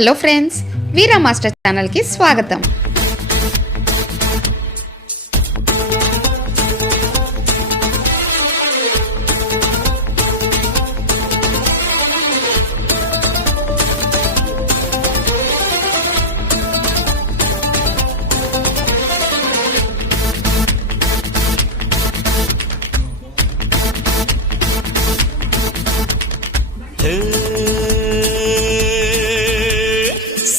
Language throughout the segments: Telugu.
హలో ఫ్రెండ్స్, వీరా మాస్టర్ ఛానల్కి స్వాగతం.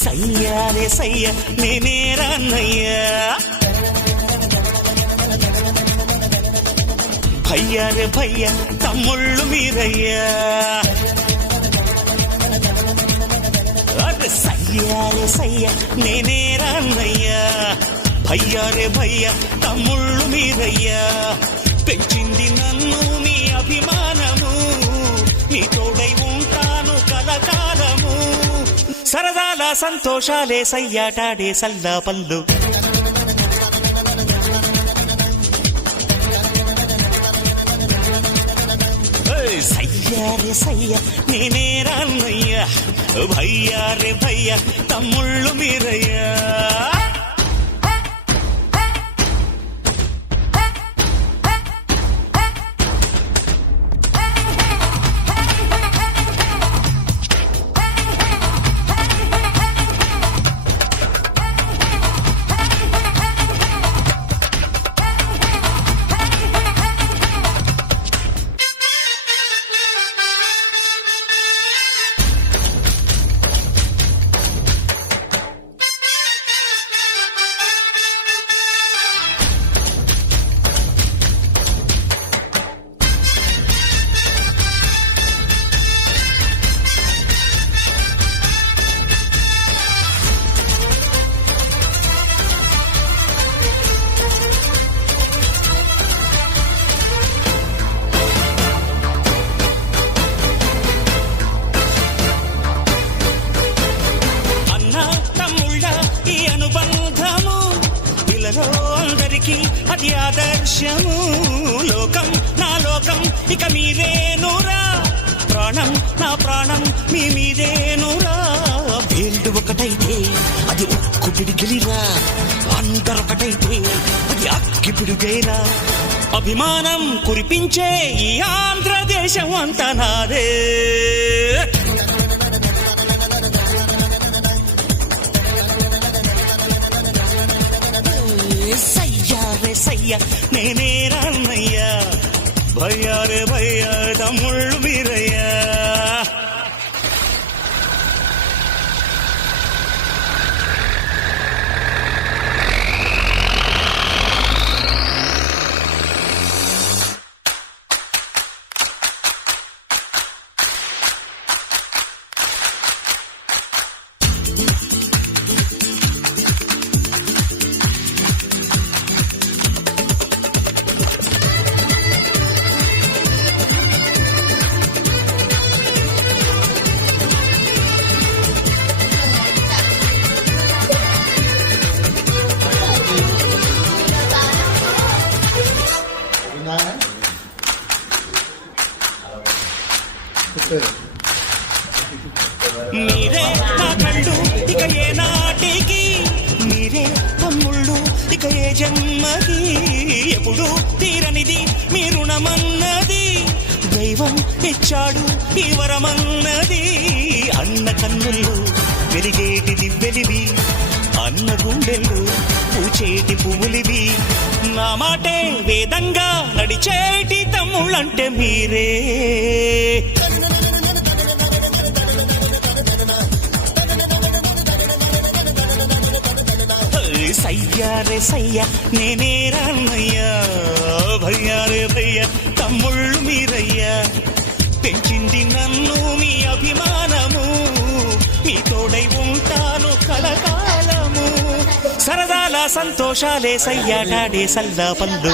సయ్యారే సయ్య నేనే రాన్నయ్యా, భయ్యారే భయ్య తమ్ముళ్ళు మీరయ్యా. అరే సయ్యారే సయ్య నేనే రాన్నయ్యా, భయ్యారే భయ్య తమ్ముళ్ళు మీరయ్యా. పెంచింది నన్ను మీ అభిమానము, మీ తోడై ఉంటాను కలకాలము. సరదాల సంతోషాలే సయ్యాటాడే సల్లా పల్లు. సయ్యారే సయ్య నేనే రాన్నయ్యా, భయ్యారే భయ్య తమ్ముళ్ళు మీరయ్యా. అందరికీ అది ఆదర్శము. లోకం నా లోకం ఇక మీరేనురా, ప్రాణం నా ప్రాణం మీ మీదేనురా. వేళ్ళు ఒకటైతే అది ఉక్కు పిడికిలిరా, అందరొకటైతే అది అక్కి పిడుగైరా. అభిమానం కురిపించే ఈ ఆంధ్రదేశం అంతా నాదే. సయ్యారే సయ్య నేనే రాన్నయ్యా, భయ్యారే భయ్య తమ్ముళ్ళు మీరయ్యా. మీరే నా కళ్ళు ఇక ఏ నాటికి, మీరే తమ్ముళ్ళు ఇక ఏ జన్మకి. ఎప్పుడు తీరనిది మీ రుణమన్నది, దైవం ఇచ్చాడు ఈ వరమన్నది. అన్న కన్నుల్లో వెలిగేటి దివ్వెలివి, అన్న గుండెల్లో పూచేటి పువ్వులివి. నా మాటే వేదంగా నడిచేటి తమ్ముళ్ళంటే మీరే. సయ్యారే సయ్య నేనే రాన్నయ్యా, భయ్యారే భయ్య తమ్ముళ్ళు మీరయ్యా. పెంచింది నన్ను మీ అభిమానము, మీ తోడై ఉంటాను కలకాలము. సరదాల సంతోషాలే సయ్యాటాడే సల్లా పల్లు.